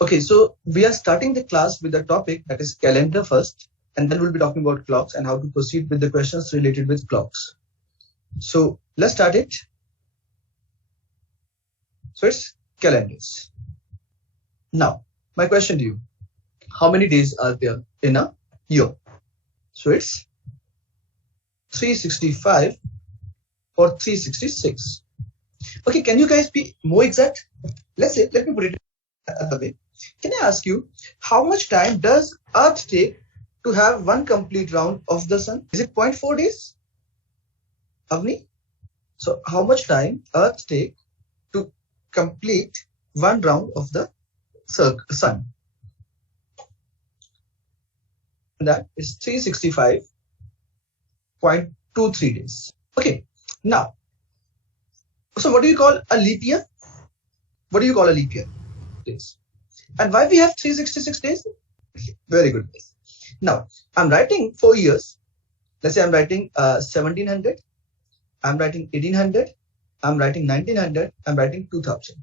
Okay, so we are starting the class with the topic that is calendar first, and then we'll be talking about clocks and how to proceed with the questions related with clocks. So let's start it. So it's calendars. Now, my question to you, how many days are there in a year? So it's 365 or 366. Okay, can you guys be more exact? Let me put it another way. Can I ask you, how much time does Earth take to have one complete round of the sun? Is it 0.4 days? Avni? So how much time Earth take to complete one round of the sun? That is 365.23 days. Okay, now, so what do you call a leap year? What do you call a leap year? Days. And why we have 366 days? Very good. Now, I'm writing 4 years. Let's say I'm writing 1700. I'm writing 1800. I'm writing 1900. I'm writing 2000.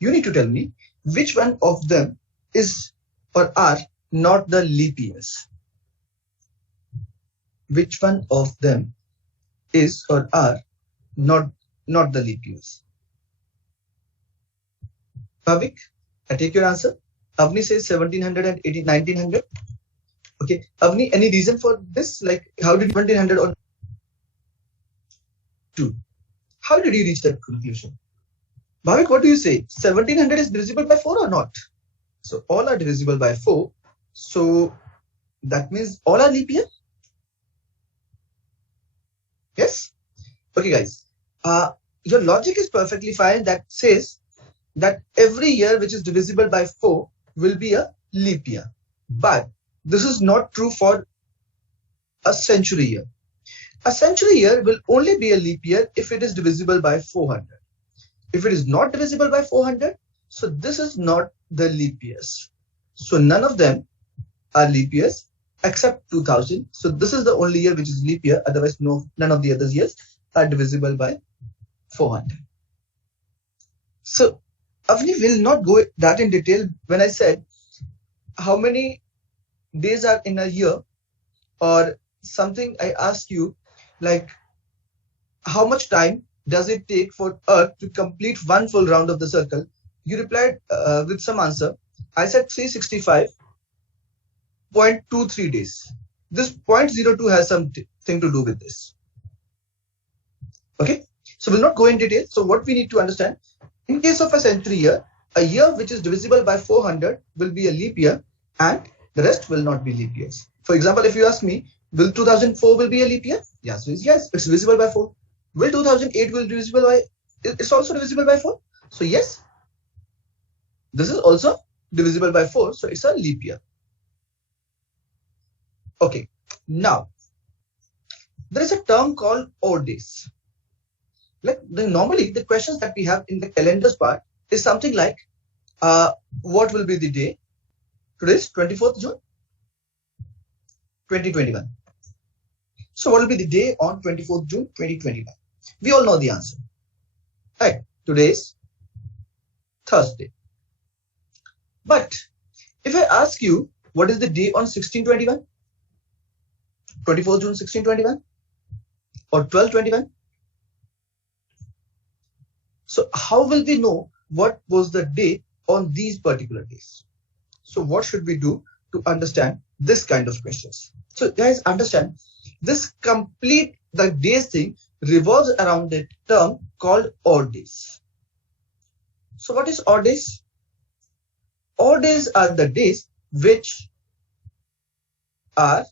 You need to tell me which one of them is or are not the leap years. Which one of them is or are not the leap years? Bhavik, I take your answer. Avni says 1700 and 1900. Okay, Avni, any reason for this? Like, how did 1700 or 2? How did you reach that conclusion? Bhavik, what do you say? 1700 is divisible by 4 or not? So all are divisible by 4. So that means all are leap year? Yes? Okay, guys. Your logic is perfectly fine. That says that every year which is divisible by 4 will be a leap year. But this is not true for a century year. A century year will only be a leap year if it is divisible by 400. If it is not divisible by 400, so this is not the leap years. So none of them are leap years except 2000. So this is the only year which is leap year. Otherwise, none of the other years are divisible by 400. So Avni will not go that in detail when I said how many days are in a year, or something I asked you like how much time does it take for Earth to complete one full round of the circle. You replied with some answer. I said 365.23 days. This 0.02 has something to do with this. Okay, so we'll not go in detail. So what we need to understand, in case of a century year, a year which is divisible by 400 will be a leap year and the rest will not be leap years. For example, if you ask me, will 2004 will be a leap year? The answer is yes, it's divisible by 4. Will 2008 will be divisible by, it's also divisible by 4. So yes, this is also divisible by 4. So it's a leap year. Okay, now there is a term called odd days. Like normally the questions that we have in the calendars part is something like, what will be the day? Today is 24th June 2021. So what will be the day on 24th June 2021? We all know the answer. Right, today is Thursday. But if I ask you what is the day on 1621, 24th June 1621 or 1221, so how will we know what was the day on these particular days? So what should we do to understand this kind of questions? So guys, understand this complete the days thing revolves around a term called odd days. So what is odd days? Odd days are the days which are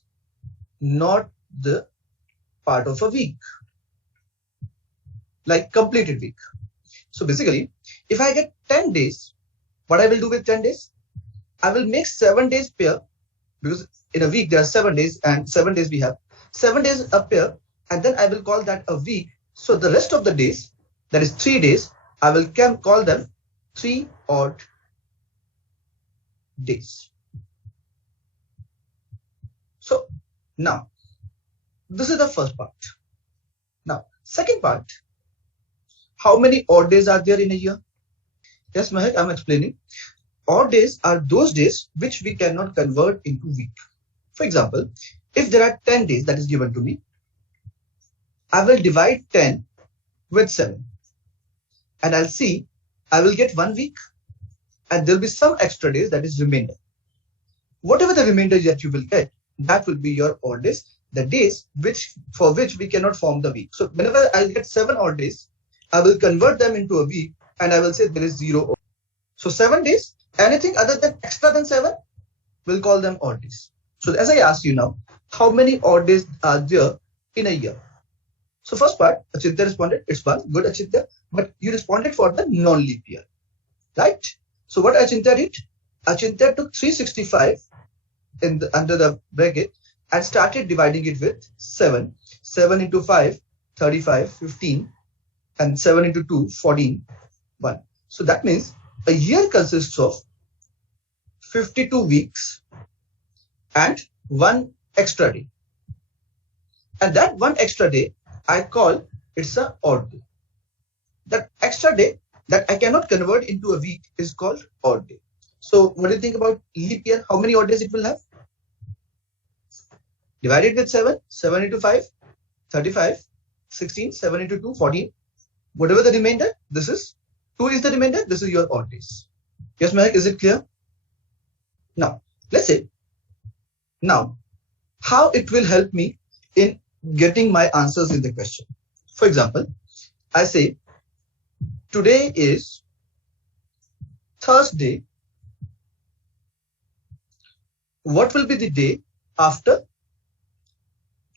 not the part of a week, like completed week. So basically, if I get 10 days, what I will do with 10 days? I will make 7 days pair, because in a week there are 7 days and 7 days we have. 7 days a pair, and then I will call that a week. So the rest of the days, that is 3 days, I will call them 3 odd days. So now, this is the first part. Now, second part, how many odd days are there in a year? Yes, Mahek, I'm explaining. odd days are those days which we cannot convert into week. For example, if there are 10 days that is given to me, I will divide 10 with 7 and I'll see I will get 1 week and there'll be some extra days, that is remainder. Whatever the remainder that you will get, that will be your odd days, the days for which we cannot form the week. So whenever I'll get 7 odd days, I will convert them into a week and I will say there is 0 odd. So 7 days, anything other than extra than 7, we'll call them odd days. So as I ask you now, how many odd days are there in a year? So first part, Achintya responded, it's 1, good Achintya, but you responded for the non-leap year, right? So what Achintya did? Achintya took 365 under the bracket and started dividing it with 7. 7 into 5, 35, 15, and 7 into 2, 14, 1. So that means a year consists of 52 weeks and 1 extra day. And that 1 extra day, I call it's an odd day. That extra day that I cannot convert into a week is called odd day. So what do you think about leap year? How many odd days it will have? Divided with 7, 7 into 5, 35, 16, 7 into 2, 14. Whatever the remainder, this is 2 is the remainder, this is your odd days. Yes, Mehak, is it clear? Now, let's say, now, how it will help me in getting my answers in the question. For example, I say, today is Thursday. What will be the day after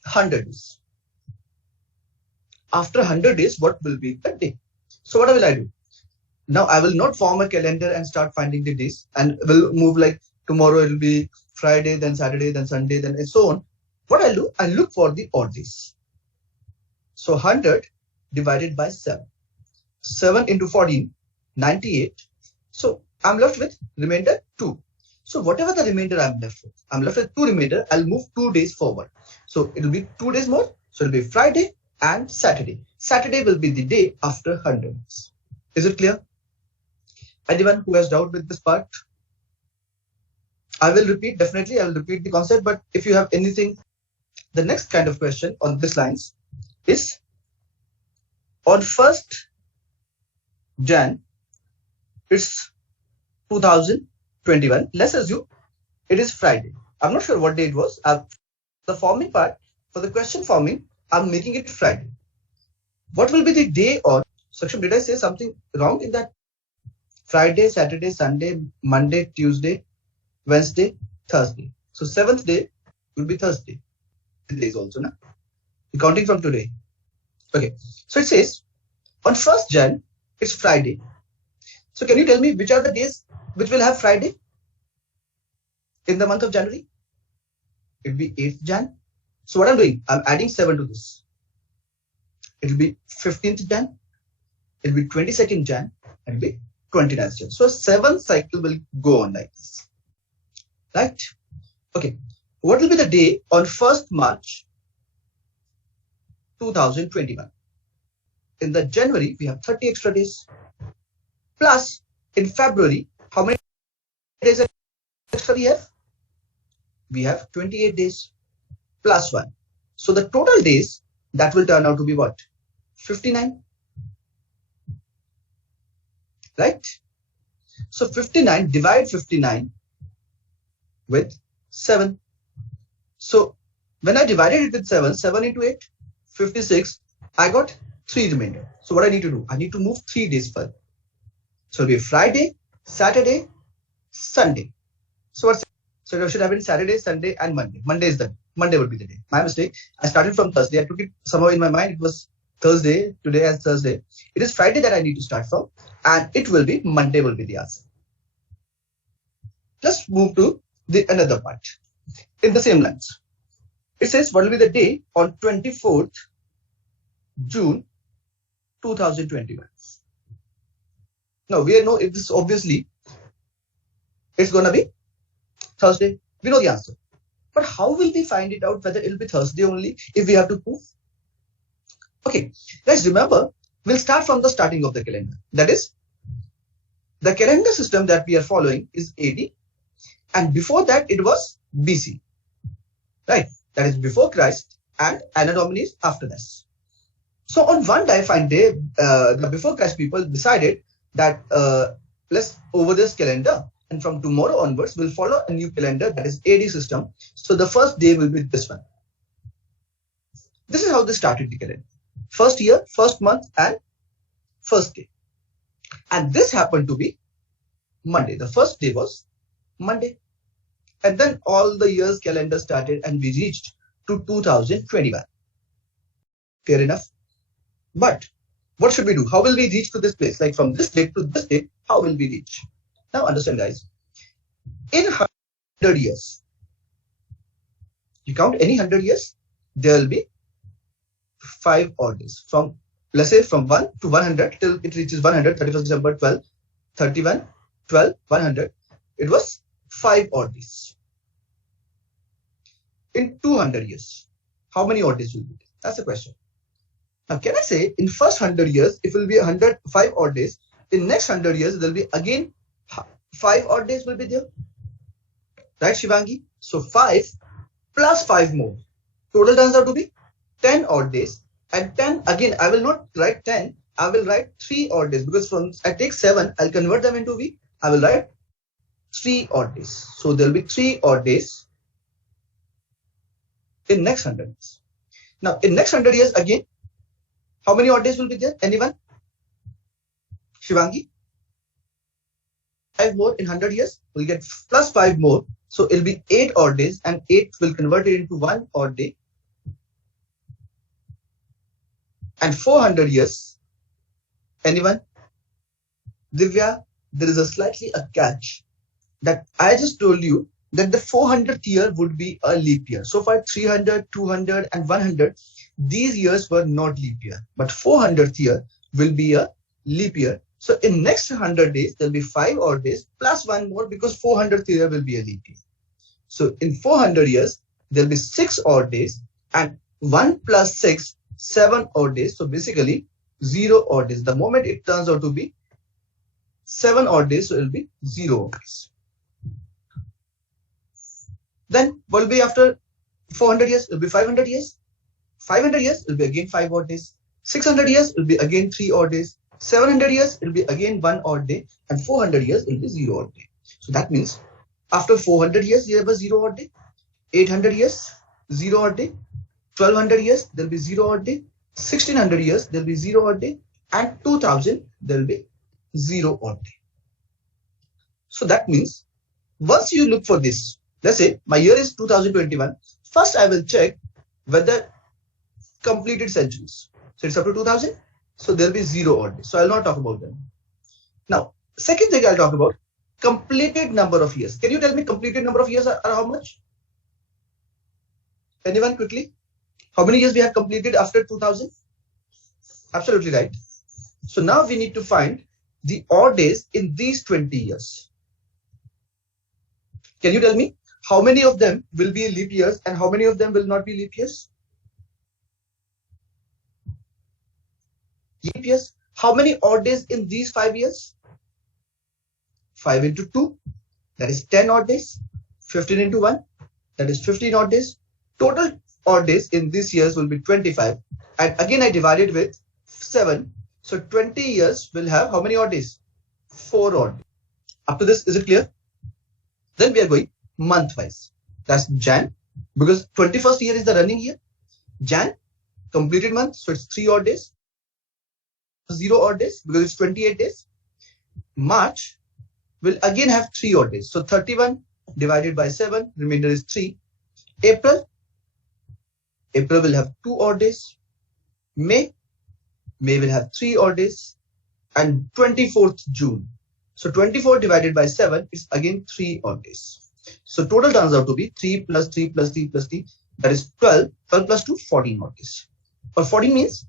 100 days? After 100 days, what will be the day? So what will I do? Now I will not form a calendar and start finding the days and will move like tomorrow it will be Friday, then Saturday, then Sunday, then and so on. What I'll do, I'll look for the odd days. So 100 divided by 7. 7 into 14, 98. So I'm left with remainder 2. So whatever the remainder I'm left with 2 remainder, I'll move 2 days forward. So it will be 2 days more. So it will be Friday and Saturday. Saturday will be the day after 100 days. Is it clear? Anyone who has doubt with this part? I will repeat, definitely I will repeat the concept, but if you have anything, the next kind of question on this lines is on 1st Jan, it's 2021. Let's assume it is Friday. I'm not sure what day it was. The forming part, for the question forming, I'm making it Friday. What will be the day on? Saksham, did I say something wrong in that? Friday, Saturday, Sunday, Monday, Tuesday, Wednesday, Thursday. So 7th day will be Thursday. Days also, na? You're counting from today. Okay. So it says on 1st Jan, it's Friday. So can you tell me which are the days which will have Friday in the month of January? It will be 8th Jan. So what I'm doing, I'm adding 7 to this. It will be 15th Jan. It will be 22nd Jan. And it will be 29th Jan. So 7th cycle will go on like this. Right? Okay. What will be the day on 1st March 2021? In the January, we have 30 extra days. Plus, in February, how many days extra we have? We have 28 days plus 1. So the total days, that will turn out to be what? 59. Right? So 59, divide 59 with 7. So when I divided it with 7, 7 into 8, 56, I got 3 remainder. So what I need to do? I need to move 3 days further. So it'll be Friday, Saturday, Sunday. So it should have been Saturday, Sunday, and Monday. Monday would be the day. My mistake. I started from Thursday. I took it somehow in my mind. It was Thursday, today as Thursday. It is Friday that I need to start from, and it will be Monday will be the answer. Let's move to the another part in the same lines. It says what will be the day on 24th June 2021. Now we know it is obviously it's gonna be Thursday. We know the answer. But how will we find it out whether it will be Thursday only if we have to prove? Okay, let's remember, we'll start from the starting of the calendar. That is, the calendar system that we are following is AD, and before that it was BC, right? That is before Christ, and Anno Domini is after this. So on one fine day, the before Christ people decided that let's over this calendar, and from tomorrow onwards we'll follow a new calendar, that is AD system. So the first day will be this one. This is how they started the calendar. First year, first month, and first day. And this happened to be Monday. The first day was Monday. And then all the years calendar started and we reached to 2021. Fair enough. But what should we do? How will we reach to this place? Like from this date to this date, how will we reach? Now understand, guys. In 100 years, you count any 100 years, there will be 5 odd days. From, let's say, from 1 to 100 till it reaches 100, 31st December, 12, 31, 12, 100. It was 5 odd days. In 200 years, how many odd days will be there? That's the question. Now, can I say in first 100 years, it will be 5 odd days. In next 100 years, there will be again 5 odd days will be there. Right, Shivangi? So 5 plus 5 more. Total turns out to be 10 odd days. And 10, again, I will not write 10. I will write 3 odd days, because from I take 7, I'll convert them into week. I will write 3 odd days. So there will be 3 odd days in next 100 years. Now, in next 100 years, again, how many odd days will be there? Anyone? Shivangi? 5 more in 100 years. We'll get plus 5 more. So it'll be 8 odd days, and 8 will convert it into 1 odd day. And 400 years. Anyone? Divya, there is a catch that I just told you that the 400th year would be a leap year. So far 300, 200 and 100, these years were not leap year, but 400th year will be a leap year. So in next 100 days, there'll be 5 odd days plus 1 more, because 400th year will be a leap year. So in 400 years, there'll be 6 odd days, and 1 plus 6, 7 odd days. So basically 0 odd days. The moment it turns out to be 7 odd days, so it'll be 0 odd days. Then what will be after 400 years? It'll be 500 years. 500 years, it'll be again 5 odd days. 600 years, it'll be again 3 odd days. 700 years, it'll be again 1 odd day. And 400 years, it'll be 0 odd day. So that means after 400 years, you have a 0 odd day. 800 years, 0 odd day. 1200 years, there'll be 0 odd day. 1600 years, there'll be 0 odd day. And 2000, there'll be 0 odd day. So that means once you look for this, let's say my year is 2021. First, I will check whether completed centuries. So it's up to 2000. So there'll be 0 odd days. So I'll not talk about them. Now, second thing I'll talk about, completed number of years. Can you tell me completed number of years are how much? Anyone quickly? How many years we have completed after 2000? Absolutely right. So now we need to find the odd days in these 20 years. Can you tell me how many of them will be leap years and how many of them will not be leap years? Leap years. How many odd days in these 5 years? 5 into 2, that is 10 odd days. 15 into 1, that is 15 odd days. Total odd days in these years will be 25. And again, I divided with 7. So 20 years will have how many odd days? 4 odd days. Up to this, is it clear? Then we are going month-wise. That's Jan, because 21st year is the running year. Jan, completed month, so it's 3 odd days. 0 odd days, because it's 28 days. March will again have 3 odd days. So 31 divided by 7, remainder is 3. April will have 2 odd days. May will have 3 odd days. And 24th June. So 24 divided by 7 is again 3 odd days. So total turns out to be 3 plus 3 plus 3 plus 3. That is 12. 12 plus 2, 14 odd days. Or 14 means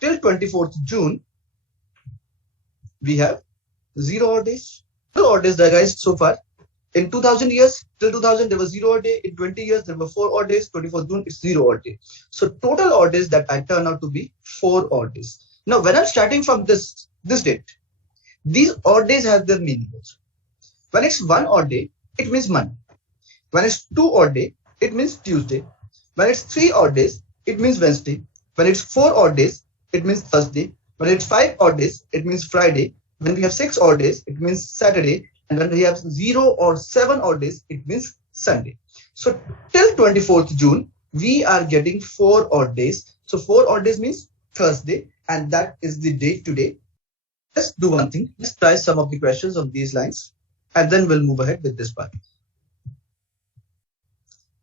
till 24th June, we have 0 odd days. 2 odd days there, guys, so far. In 2000 years, till 2000, there was 0 odd day. In 20 years, there were 4 odd days. 24th June, it's 0 odd day. So total odd days that I turn out to be 4 odd days. Now, when I'm starting from this date, These odd days have their meaning also. When it's one odd day, it means Monday. When it's two odd day, it means Tuesday. When it's three odd days, it means Wednesday. When it's four odd days, it means Thursday. When it's five odd days, it means Friday. When we have six odd days, it means Saturday. And when we have 0 or 7 odd days, it means Sunday. So till 24th June, we are getting 4 odd days. So 4 odd days means Thursday, and that is the date today. Let's do one thing. Let's try some of the questions on these lines, and then we'll move ahead with this part.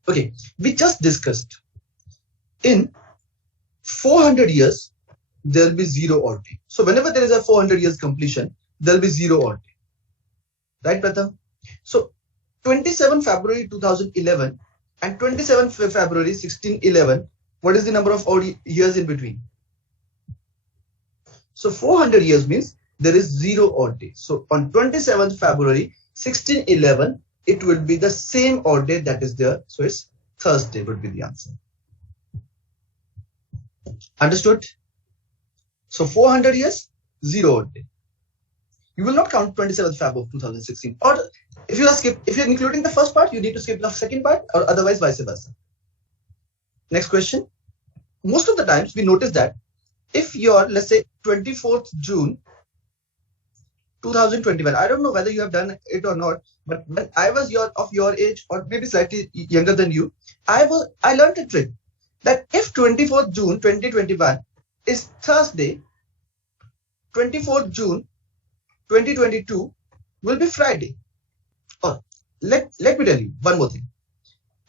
Okay, we just discussed in 400 years, there will be 0 odd day. So whenever there is a 400 years completion, there will be 0 odd day. Right, Pratham? So 27 February 2011 and 27 February 1611, what is the number of odd years in between? So 400 years means there is 0 odd day. So on 27th February 1611, it will be the same odd day that is there. So it's Thursday would be the answer. Understood? So 400 years, 0 odd day. You will not count 27th Feb of 2016. Or if you're including the first part, you need to skip the second part, or otherwise vice versa. Next question. Most of the times we notice that if you're, let's say, 24th June 2021, I don't know whether you have done it or not, but when I was of your age or maybe slightly younger than you, I learned a trick that if 24th June 2021 is Thursday, 24th June 2022 will be Friday. Or let me tell you one more thing.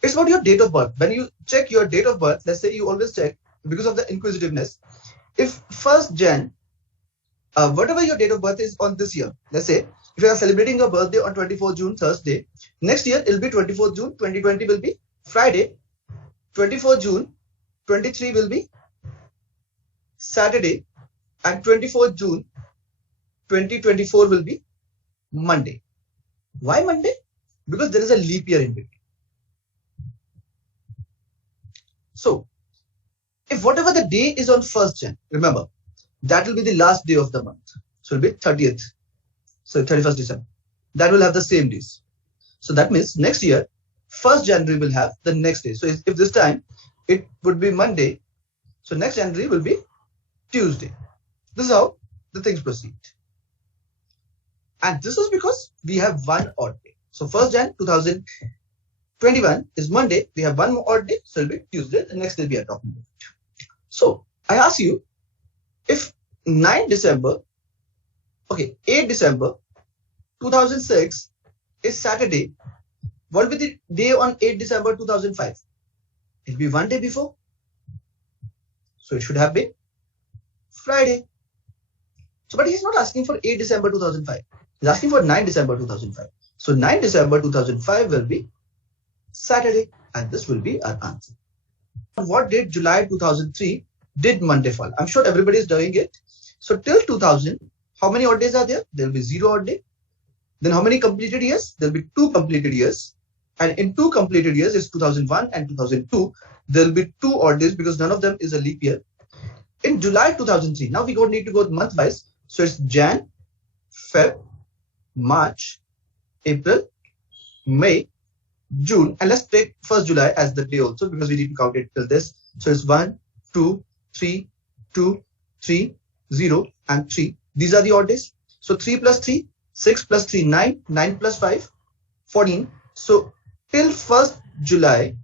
It's about your date of birth. When you check your date of birth, let's say you always check because of the inquisitiveness. If 1st Jan, whatever your date of birth is on this year, let's say if you are celebrating your birthday on 24th June, Thursday, next year it will be 24th June 2020 will be Friday, 24th June 23 will be Saturday, and 24th June 2024 will be Monday. Why Monday? Because there is a leap year in between. So, if whatever the day is on 1st Jan, remember, that will be the last day of the month. So, it will be 30th. So, 31st December. That will have the same days. So, that means next year, 1st January will have the next day. So, if this time it would be Monday, so next January will be Tuesday. This is how the things proceed. And this is because we have one odd day. So 1st Jan 2021 is Monday. We have one more odd day. So it will be Tuesday. The next day we are talking about. So I ask you, if 8 December 2006 is Saturday, what will be the day on 8 December 2005? It will be one day before. So it should have been Friday. So, but he's not asking for 8 December 2005. He's asking for 9 December 2005. So 9 December 2005 will be Saturday, and this will be our answer. On what date July 2003 did Monday fall? I'm sure everybody is doing it. So till 2000, how many odd days are there? There will be 0 odd day. Then how many completed years? There will be 2 completed years. And in 2 completed years is 2001 and 2002. There will be 2 odd days because none of them is a leap year. In July 2003, now we need to go month wise. So it's Jan, Feb, March, April, May, June, and let's take 1st July as the day also because we need to count it till this. So it's 1, 2, 3, 2, 3, 0, and 3. These are the odd days. So 3 plus 3, 6 plus 3, 9, 9 plus 5, 14. So till 1st July,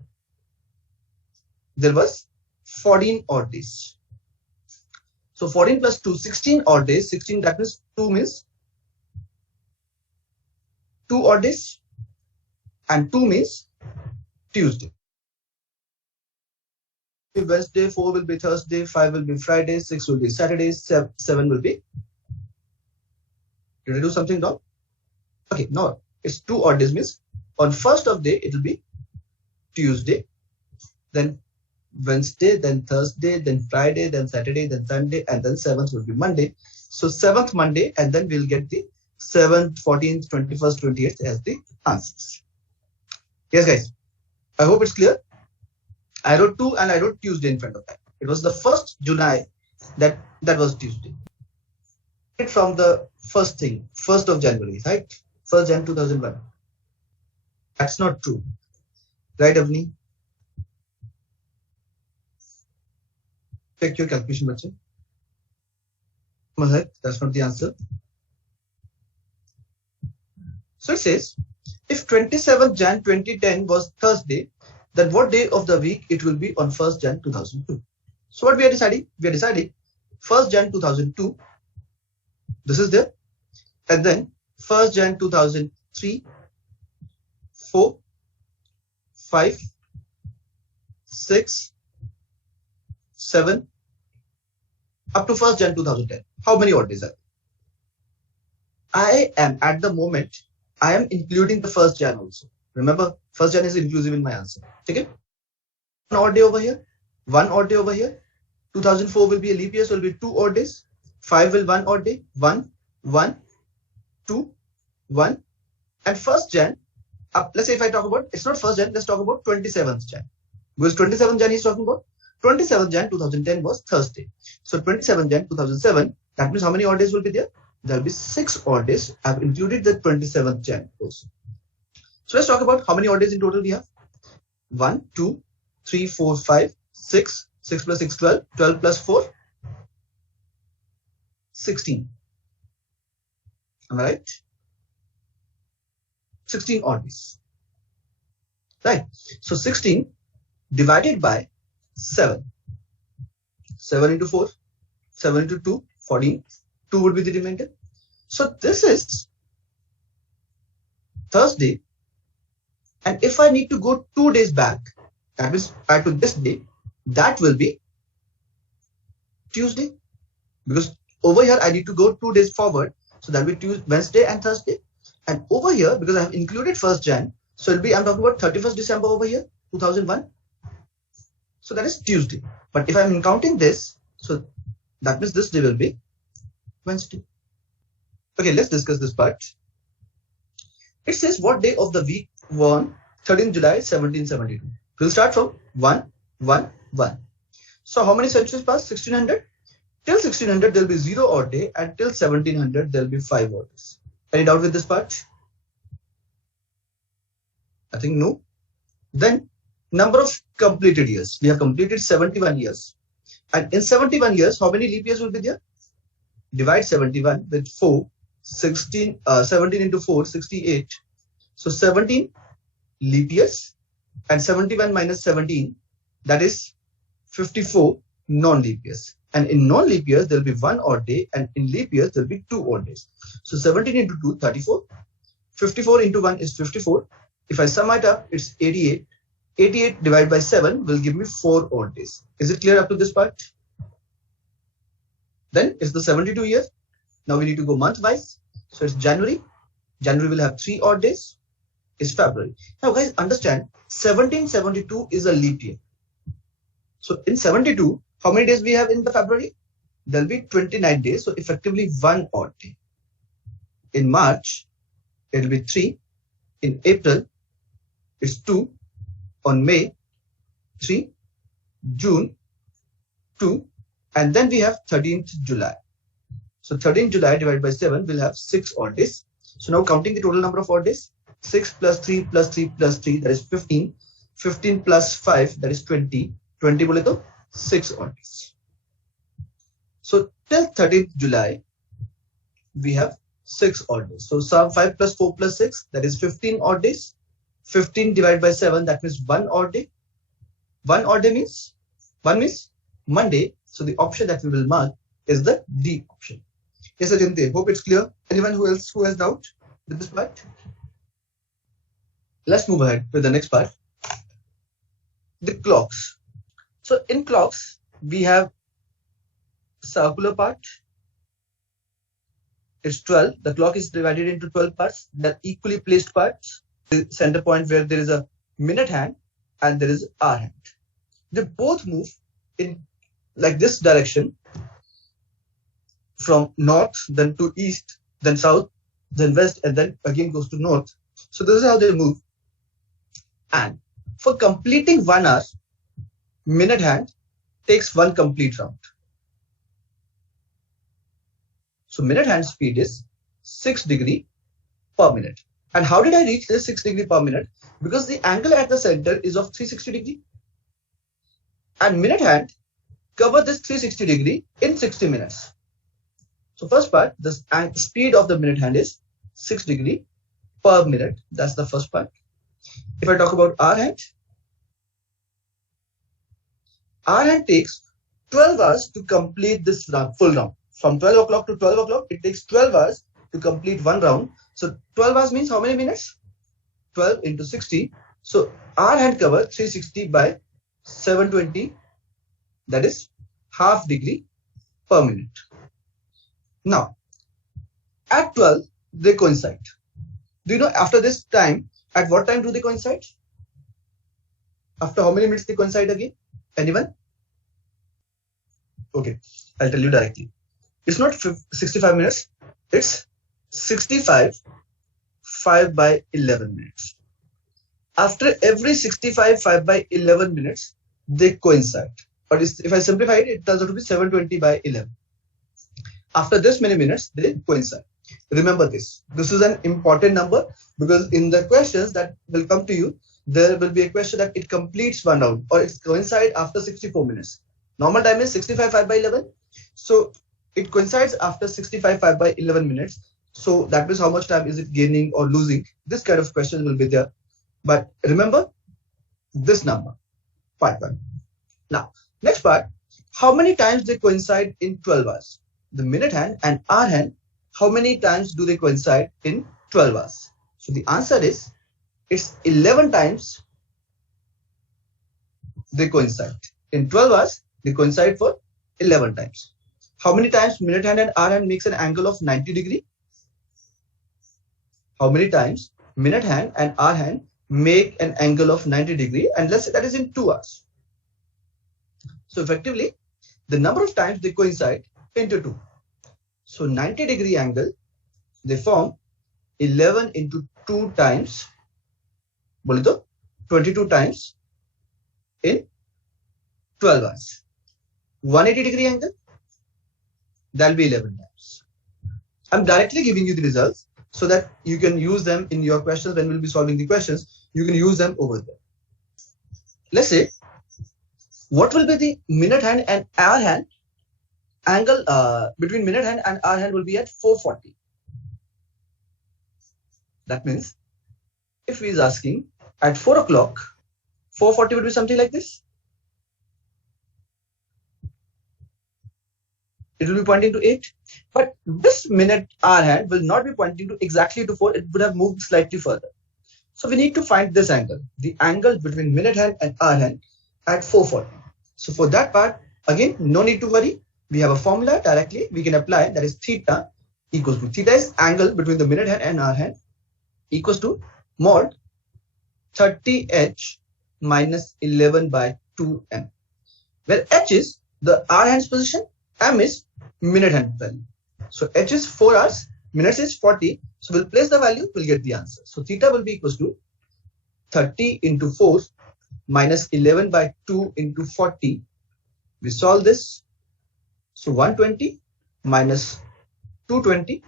there was 14 odd days. So 14 plus 2, 16 odd days. 16, that means 2 means 2 odd days, and 2 means Tuesday. Wednesday, 4 will be Thursday, 5 will be Friday, 6 will be Saturday, 7 will be. Did I do something wrong? Okay, no, it's 2 odd days means on 1st of day it will be Tuesday, then Wednesday, then Thursday, then Friday, then Saturday, then Sunday, and then 7th will be Monday. So 7th Monday, and then we'll get the 7th, 14th, 21st, 28th as the answers. Yes, guys. I hope it's clear. I wrote 2 and I wrote Tuesday in front of that. It was the 1st July that was Tuesday. from the first thing, 1st of January, right? 1st Jan 2001. That's not true. Right, Avni? Check your calculation, bache. That's not the answer. So it says, if 27th Jan 2010 was Thursday, then what day of the week it will be on 1st Jan 2002? So what we are deciding? We are deciding 1st Jan 2002. This is there. And then 1st Jan 2003, 4, 5, 6, 7, up to 1st Jan 2010. How many odd days are there? I am at the moment, I am including the 1st Jan also. Remember, 1st Jan is inclusive in my answer. Okay? One odd day over here, one odd day over here. 2004 will be a leap year, so it will be 2 odd days. 5 will 1 odd day. 1, 1, 2, 1. And 1st Jan, let's say if I talk about, it's not 1st Jan, let's talk about 27th Jan. Because 27th Jan he's talking about. 27th Jan 2010 was Thursday. So 27th Jan 2007, that means how many odd days will be there? There will be 6 odd days. I've included the 27th Jan also. So let's talk about how many odd days in total we have. 1, 2, 3, 4, 5, 6. 6 plus 6, 12. 12 plus 4, 16. Am I right? 16 odd days. Right. So 16 divided by 7. 7 into 4, 7 into 2, 14. 2 would be the remainder. So this is Thursday. And if I need to go 2 days back, that means add to this day, that will be Tuesday. Because over here I need to go 2 days forward. So that will be Tuesday, Wednesday and Thursday. And over here, because I have included 1st Jan, so it'll be, I'm talking about 31st December over here, 2001. So that is Tuesday. But if I'm counting this, so that means this day will be Wednesday. Okay, let's discuss this part. It says what day of the week won 13th July 1772. We'll start from 1, 1, 1. So how many centuries passed? 1600. Till 1600 there will be 0 odd day, and till 1700 there will be 5 odd days. Any doubt with this part? I think no. Then number of completed years. We have completed 71 years. And in 71 years, how many leap years will be there? Divide 71 with 4. 17 into 4, 68. So 17 leap years, and 71 minus 17, that is 54 non-leap years. And in non-leap years, there will be 1 odd day, and in leap years, there will be 2 odd days. So 17 into 2, 34. 54 into 1 is 54. If I sum it up, it's 88. 88 divided by 7 will give me 4 odd days. Is it clear up to this part? Then it's the 72 years. Now we need to go month-wise. So it's January. January will have 3 odd days. It's February. Now guys, understand, 1772 is a leap year. So in 72, how many days we have in the February? There will be 29 days. So effectively 1 odd day. In March, it will be 3. In April, it's 2. On May, 3. June, 2. And then we have 13th July. So 13th July divided by 7 will have 6 odd days. So now counting the total number of odd days, 6 plus 3 plus 3 plus 3, that is 15. 15 plus 5, that is 20. 20 bole to 6 odd days. So till 13th July, we have 6 odd days. So sum 5 plus 4 plus 6, that is 15 odd days. 15 divided by 7, that means 1 odd day. 1 odd day means, 1 means Monday. So the option that we will mark is the D option. Yes, Ajante, hope it's clear. Anyone who has doubt with this part? Let's move ahead with the next part. The clocks. So in clocks, we have circular part. It's 12. The clock is divided into 12 parts. They're equally placed parts. The center point where there is a minute hand and there is hour hand. They both move in like this direction, from north, then to east, then south, then west, and then again goes to north. So this is how they move. And for completing 1 hour, minute hand takes 1 complete round. So minute hand speed is 6 degree per minute. And how did I reach this 6 degree per minute? Because the angle at the center is of 360 degree. And minute hand cover this 360 degree in 60 minutes. So first part, the speed of the minute hand is 6 degree per minute. That's the first part. If I talk about hour hand takes 12 hours to complete this full round. From 12 o'clock to 12 o'clock, it takes 12 hours to complete one round. So 12 hours means how many minutes? 12 into 60. So hour hand cover 360 by 720. That is half degree per minute. Now, at 12, they coincide. Do you know after this time, at what time do they coincide? After how many minutes they coincide again? Anyone? Okay, I'll tell you directly. It's not 65 minutes. It's 65 5 by 11 minutes. After every 65 5 by 11 minutes, they coincide. But if I simplify it, it turns out to be 720 by 11. After this many minutes, they coincide. Remember this. This is an important number because in the questions that will come to you, there will be a question that it completes one round or it coincides after 64 minutes. Normal time is 65 5 by 11. So it coincides after 65 5 by 11 minutes. So that means how much time is it gaining or losing? This kind of question will be there. But remember this number, part 1. Now, next part, how many times they coincide in 12 hours? The minute hand and hour hand, how many times do they coincide in 12 hours? So the answer is, it's 11 times they coincide. In 12 hours, they coincide for 11 times. How many times minute hand and hour hand makes an angle of 90 degree? How many times minute hand and hour hand make an angle of 90 degree? And let's say that is in 2 hours. So effectively, the number of times they coincide into 2. So 90 degree angle, they form 11 into 2 times, 22 times in 12 hours. 180 degree angle, that will be 11 times. I'm directly giving you the results so that you can use them in your questions when we'll be solving the questions. You can use them over there. Let's say, what will be the minute hand and hour hand angle between minute hand and hour hand will be at 440. That means if he is asking at 4 o'clock, 440 would be something like this. It will be pointing to 8. But this minute hour hand will not be pointing to exactly to 4. It would have moved slightly further. So we need to find this angle, the angle between minute hand and hour hand at 440. So for that part, again, no need to worry. We have a formula directly we can apply, that is theta equals to, theta is angle between the minute hand and hour hand, equals to mod 30h minus 11 by 2m, where h is the hour hand's position, m is minute hand value. So h is 4 hours, minutes is 40. So we'll place the value, we'll get the answer. So theta will be equals to 30 into 4 minus 11 by 2 into 40. We solve this. So 120 minus 220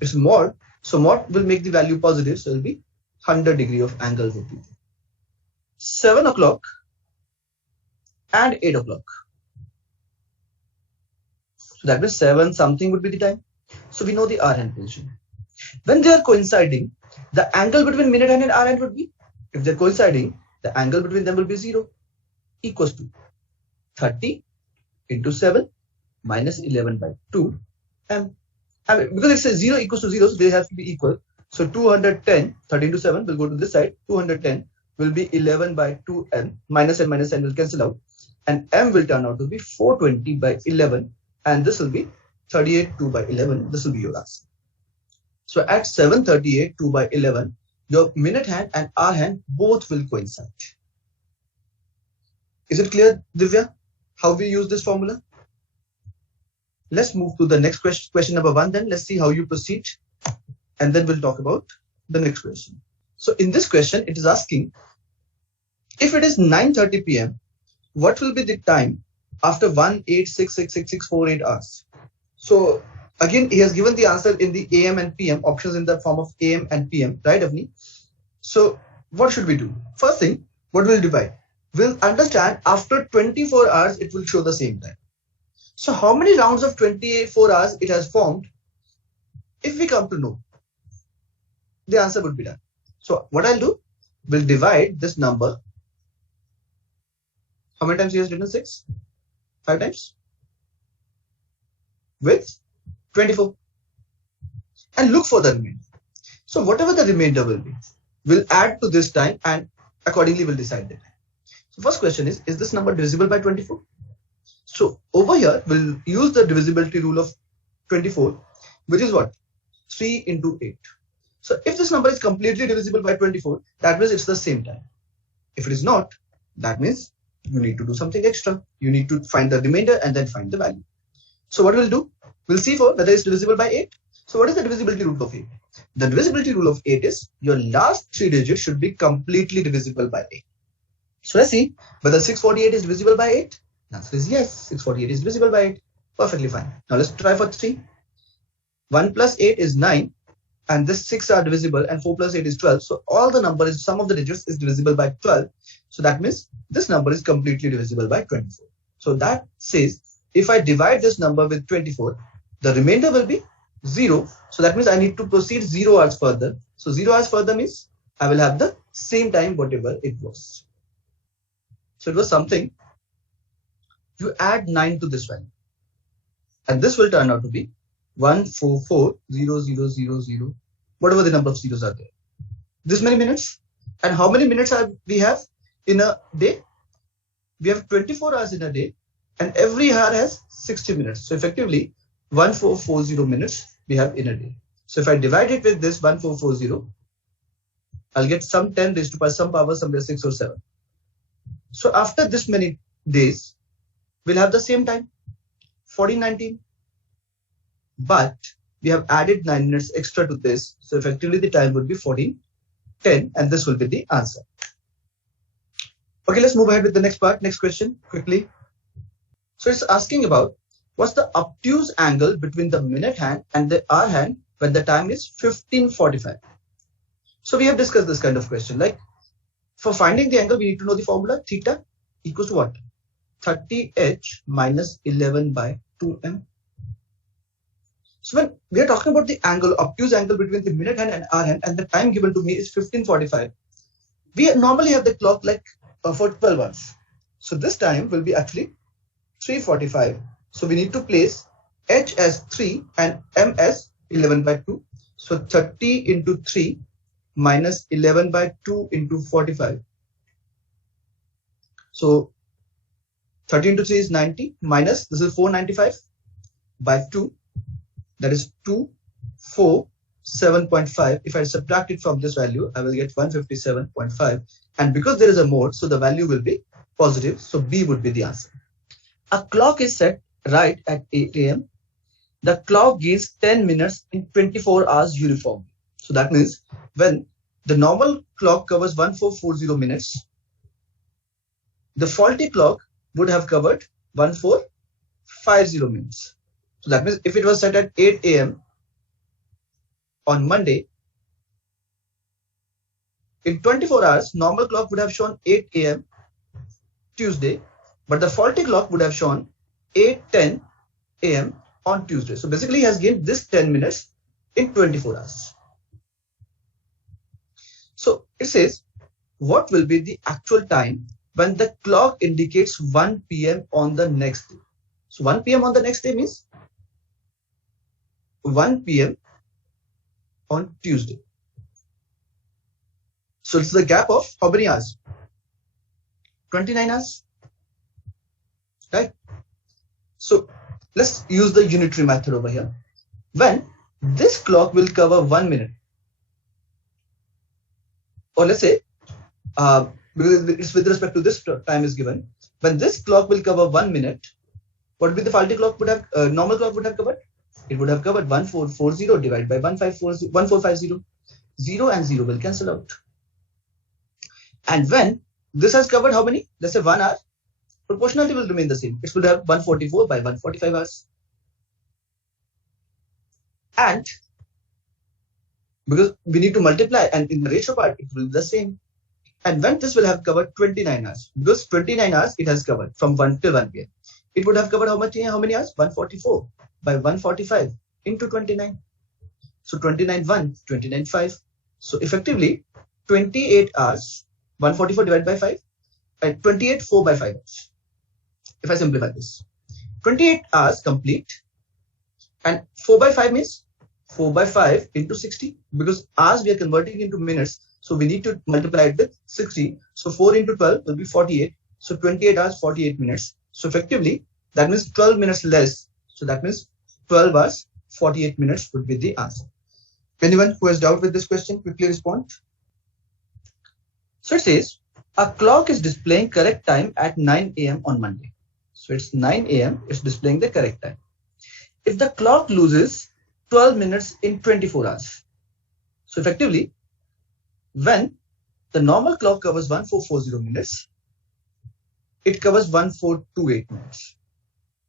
is mod. So mod will make the value positive. So it will be 100 degree of angle would be there. 7 o'clock and 8 o'clock. So that means 7 something would be the time. So we know the hour hand position. When they are coinciding, the angle between minute hand and hour hand would be, if they're coinciding, the angle between them will be 0, equals to 30 into 7 minus 11 by 2 m. Because it says 0 equals to 0, so they have to be equal. So 210, 30 into 7 will go to this side, 210 will be 11 by 2m, minus and minus n will cancel out, and m will turn out to be 420 by 11, and this will be 38 2 by 11. This will be your answer. So at 7:38 2 by 11, your minute hand and hour hand both will coincide. Is it clear, Divya, how we use this formula? Let's move to the next question, question number 1. Then let's see how you proceed, and then we'll talk about the next question. So in this question, it is asking, if it is 9:30 p.m., what will be the time after 1, 8, 6, 6, 6, 6, 4, 8 hours? So Again, he has given the answer in the AM and PM, options in the form of AM and PM, right, Avni? So what should we do? First thing, what we'll divide? We'll understand after 24 hours, it will show the same time. So how many rounds of 24 hours it has formed? If we come to know, the answer would be done. So what I'll do, we'll divide this number. How many times he has written 6? 5 times? With 24. And look for the remainder. So whatever the remainder will be, we'll add to this time and accordingly we'll decide the time. So first question is this number divisible by 24? So over here, we'll use the divisibility rule of 24, which is what? 3 into 8. So if this number is completely divisible by 24, that means it's the same time. If it is not, that means you need to do something extra. You need to find the remainder and then find the value. So what we'll do, we'll see for whether it's divisible by 8. So what is the divisibility rule of 8? The divisibility rule of 8 is your last 3 digits should be completely divisible by 8. So let's see whether 648 is divisible by 8. The answer is yes, 648 is divisible by 8. Perfectly fine. Now let's try for 3. 1 plus 8 is 9. And this 6 are divisible and 4 plus 8 is 12. So all the number is, sum of the digits is divisible by 12. So that means this number is completely divisible by 24. So that says if I divide this number with 24, the remainder will be 0. So that means I need to proceed 0 hours further. So 0 hours further means I will have the same time whatever it was. So it was something. You add 9 to this value. And this will turn out to be 144,000, whatever the number of zeros are there. This many minutes. And how many minutes we have in a day? We have 24 hours in a day, and every hour has 60 minutes. So effectively, 1440 minutes we have in a day. So if I divide it with this 1440, I'll get some 10 raised to some power, somewhere 6 or 7. So after this many days, we'll have the same time, 1419. But we have added 9 minutes extra to this. So effectively the time would be 1410, and this will be the answer. Okay, let's move ahead with the next part. Next question quickly. So it's asking about what's the obtuse angle between the minute hand and the hour hand when the time is 15:45. So we have discussed this kind of question. Like for finding the angle, we need to know the formula. Theta equals to what? 30h minus 11 by 2m. So when we are talking about the angle, obtuse angle between the minute hand and hour hand, and the time given to me is 15:45, we normally have the clock like for 12 hours. So this time will be actually 3:45. So we need to place h as 3 and m as 11 by 2. So 30 into 3 minus 11 by 2 into 45. So 30 into 3 is 90 minus, this is 495 by 2. That is 247.5. If I subtract it from this value, I will get 157.5. And because there is a mode, so the value will be positive. So B would be the answer. A clock is set right at 8 a.m. The clock gains 10 minutes in 24 hours uniformly. So that means when the normal clock covers 1440 minutes, the faulty clock would have covered 1450 minutes. So that means if it was set at 8 a.m. on Monday, in 24 hours, normal clock would have shown 8 a.m. Tuesday, but the faulty clock would have shown 8:10 a.m. on Tuesday. So basically, he has gained this 10 minutes in 24 hours. So it says, what will be the actual time when the clock indicates 1 p.m. on the next day? So 1 p.m. on the next day means 1 p.m. on Tuesday. So it's the gap of how many hours? 29 hours. Right? So let's use the unitary method over here. When this clock will cover 1 minute, or let's say, because it's with respect to this time is given, when this clock will cover 1 minute, what would be the faulty clock would have, normal clock would have covered? It would have covered 1440 divided by 1450. 0 and 0 will cancel out. And when this has covered how many? Let's say 1 hour. Proportionality will remain the same. It would have 144 by 145 hours. And because we need to multiply, and in the ratio part, it will be the same. And when this will have covered 29 hours, because 29 hours it has covered from 1 till 1 p.m. It would have covered how many hours? 144 by 145 into 29. So 29 1, 29 5. So effectively 28 hours, 144 divided by 5, and 28 4 by 5 hours. If I simplify this, 28 hours complete, and 4 by 5 means 4 by 5 into 60, because hours we are converting into minutes. So we need to multiply it with 60. So 4 into 12 will be 48. So 28 hours, 48 minutes. So effectively, that means 12 minutes less. So that means 12 hours, 48 minutes would be the answer. Anyone who has doubt with this question, quickly respond. So it says, a clock is displaying correct time at 9 a.m. on Monday. So it's 9 a.m. It's displaying the correct time. If the clock loses 12 minutes in 24 hours. So effectively, when the normal clock covers 1440 minutes, it covers 1428 minutes.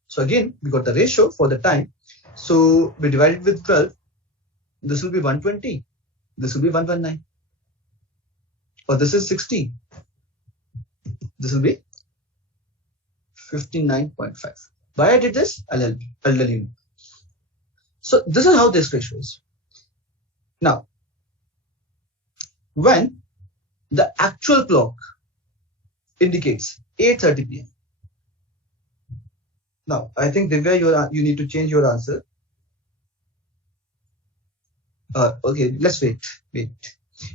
So again, we got the ratio for the time. So we divide it with 12. This will be 120. This will be 119. Or this is 60. This will be 59.5. Why I did this? I'll tell you. So this is how this ratio is. Now, when the actual clock indicates 8:30 p.m. Now, I think Divya, you need to change your answer. Okay, let's wait.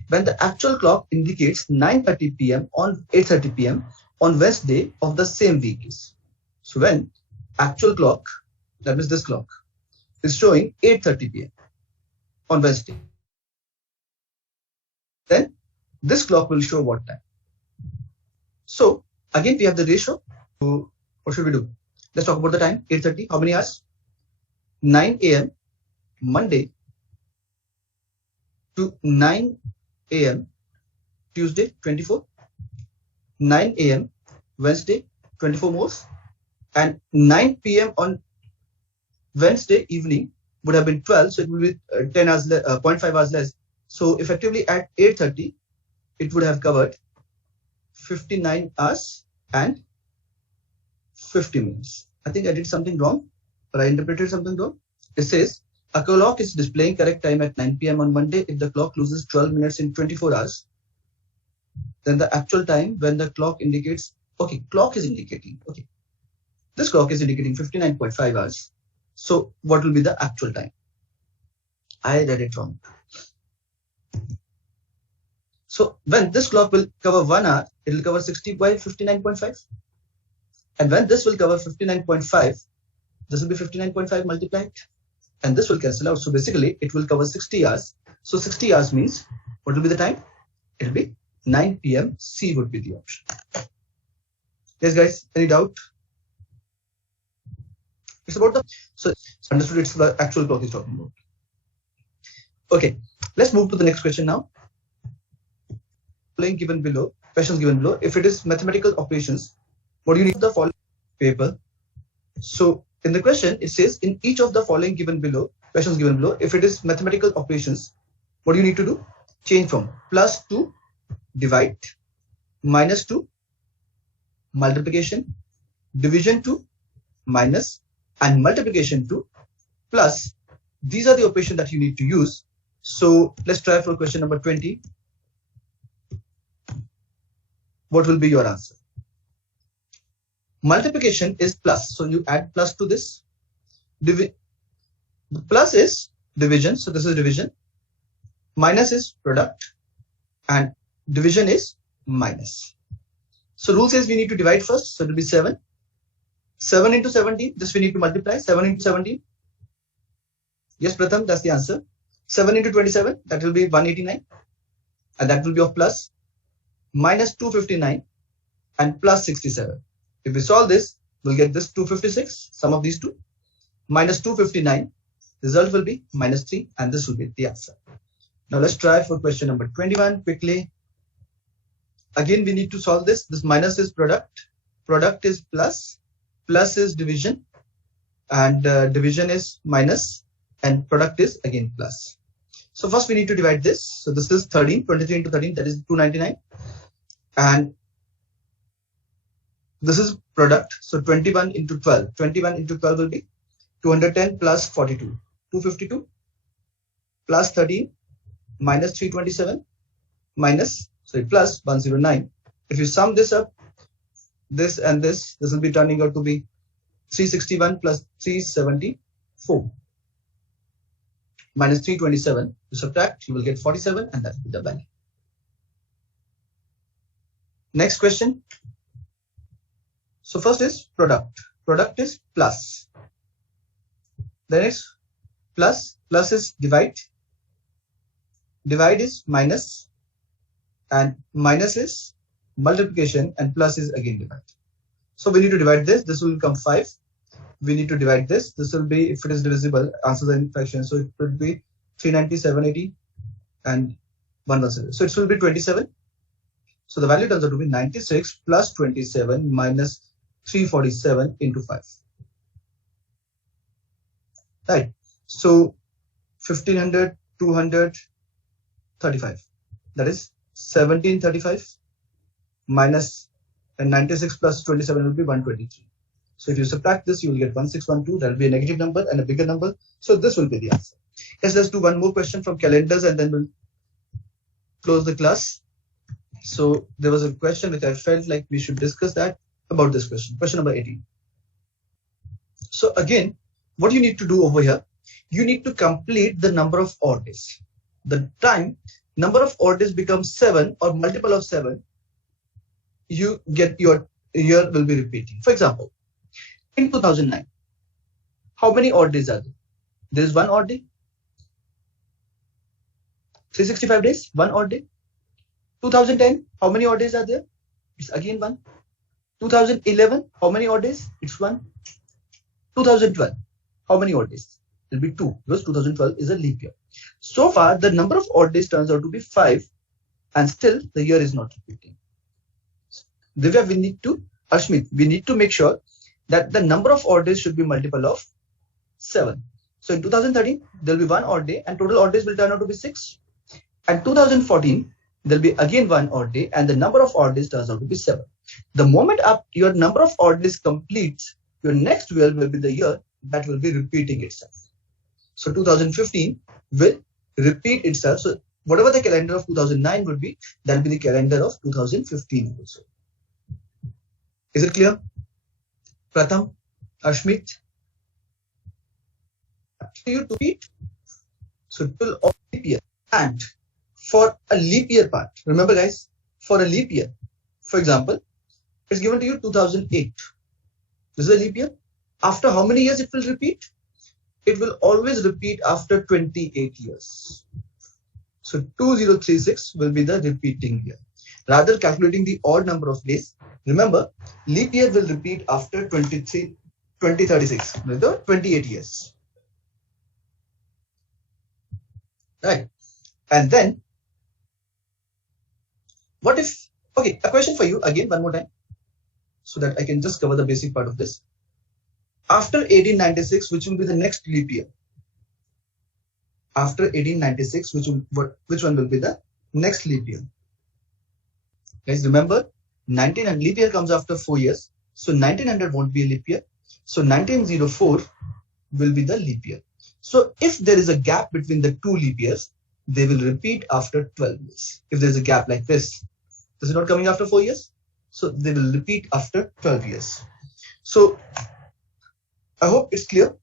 When the actual clock indicates 9:30 p.m. on 8:30 p.m. on Wednesday of the same week is. So when actual clock, that means this clock, is showing 8:30 p.m. on Wednesday, then this clock will show what time. So again, we have the ratio. So what should we do? Let's talk about the time. 8:30. How many hours? 9 a.m. Monday to 9 a.m. Tuesday, 24. 9 a.m. Wednesday, 24 more. And 9 p.m. on Wednesday evening would have been 12. So it will be 10 hours, 0.5 hours less. So effectively at 8:30, it would have covered 59 hours and 50 minutes. I think I did something wrong, or I interpreted something wrong. It says a clock is displaying correct time at 9 p.m. on Monday if the clock loses 12 minutes in 24 hours. Then the actual time when the clock indicates, okay, clock is indicating, okay, this clock is indicating 59.5 hours. So what will be the actual time? I read it wrong. So when this clock will cover 1 hour, it will cover 60 by 59.5. And when this will cover 59.5, this will be 59.5 multiplied. And this will cancel out. So basically, it will cover 60 hours. So 60 hours means, what will be the time? It will be 9 p.m. C would be the option. Yes, guys, any doubt? It's about the, so understood it's the actual clock he's talking about. Okay, let's move to the next question now. Following given below, questions given below. If it is mathematical operations, what do you need the following paper? So in the question, it says in each of the following given below, questions given below, if it is mathematical operations, what do you need to do? Change from plus to divide, minus to multiplication, division to minus, and multiplication to plus. These are the operations that you need to use. So let's try for question number 20. What will be your answer? Multiplication is plus, so you add plus to this. Plus is division, so this is division. Minus is product, and division is minus. So rule says we need to divide first, so it will be 7. 7 into 17, this we need to multiply. 7 into 17. Yes, Pratham, that's the answer. 7 into 27, that will be 189, and that will be of plus. Minus 259 and plus 67. If we solve this, we'll get this 256, sum of these two, minus 259, result will be minus 3, and this will be the answer. Now let's try for question number 21 quickly. Again, we need to solve this. This minus is product, product is plus, plus is division, and division is minus, and product is again plus. So first we need to divide this. So this is 13, 23 into 13, that is 299. And this is product. So 21 into 12. 21 into 12 will be 210 plus 42. 252 plus 13 minus 327 plus 109. If you sum this up, this and this will be turning out to be 361 plus 374 minus 327. You subtract, you will get 47, and that will be the value. Next question. So first is product. Product is plus. Then is plus. Plus is divide. Divide is minus. And minus is multiplication, and plus is again divide. So we need to divide this. This will become 5. We need to divide this. This will be, if it is divisible, answer the fraction. So it would be 390, 780, and 117. So it will be 27. So the value turns out to be 96 plus 27 minus 347 into 5. Right. So 1500, 200, 35. That is 1735 minus, and 96 plus 27 will be 123. So if you subtract this, you will get 1612. That will be a negative number and a bigger number. So this will be the answer. Yes, let's do one more question from calendars and then we'll close the class. So there was a question which I felt like we should discuss that about this question. Question number 18. So again, what you need to do over here, you need to complete the number of odd days. The time number of odd days becomes 7 or multiple of 7, you get your year will be repeating. For example, in 2009, how many odd days are there? There is one odd day. 365 days, one odd day. 2010, how many odd days are there? It's again one. 2011, how many odd days? It's one. 2012, how many odd days? It will be 2 because 2012 is a leap year. So far, the number of odd days turns out to be 5, and still the year is not repeating. Divya, we need to, Ashmit, we need to make sure that the number of odd days should be multiple of 7. So in 2013, there will be one odd day, and total odd days will turn out to be 6. And 2014, there will be again one odd day, and the number of odd days turns out to be 7. The moment up your number of odd days completes, your next year will be the year that will be repeating itself. So 2015 will repeat itself. So whatever the calendar of 2009 would be, that will be the calendar of 2015 also. Is it clear? Pratham, Ashmit? You to repeat. So it will all leap year. And for a leap year part, remember guys, for a leap year, for example, it's given to you 2008. This is a leap year. After how many years it will repeat? It will always repeat after 28 years. So 2036 will be the repeating year. Rather calculating the odd number of days, remember leap year will repeat after 2036, with the 28 years. Right. And then what if, okay, a question for you again one more time so that I can just cover the basic part of this. After 1896, which will be the next leap year? After 1896, which one will be the next leap year? Guys, remember, 1900 leap year comes after 4 years. So 1900 won't be a leap year. So 1904 will be the leap year. So if there is a gap between the two leap years, they will repeat after 12 years. If there is a gap like this is not coming after 4 years. So they will repeat after 12 years. So I hope it's clear.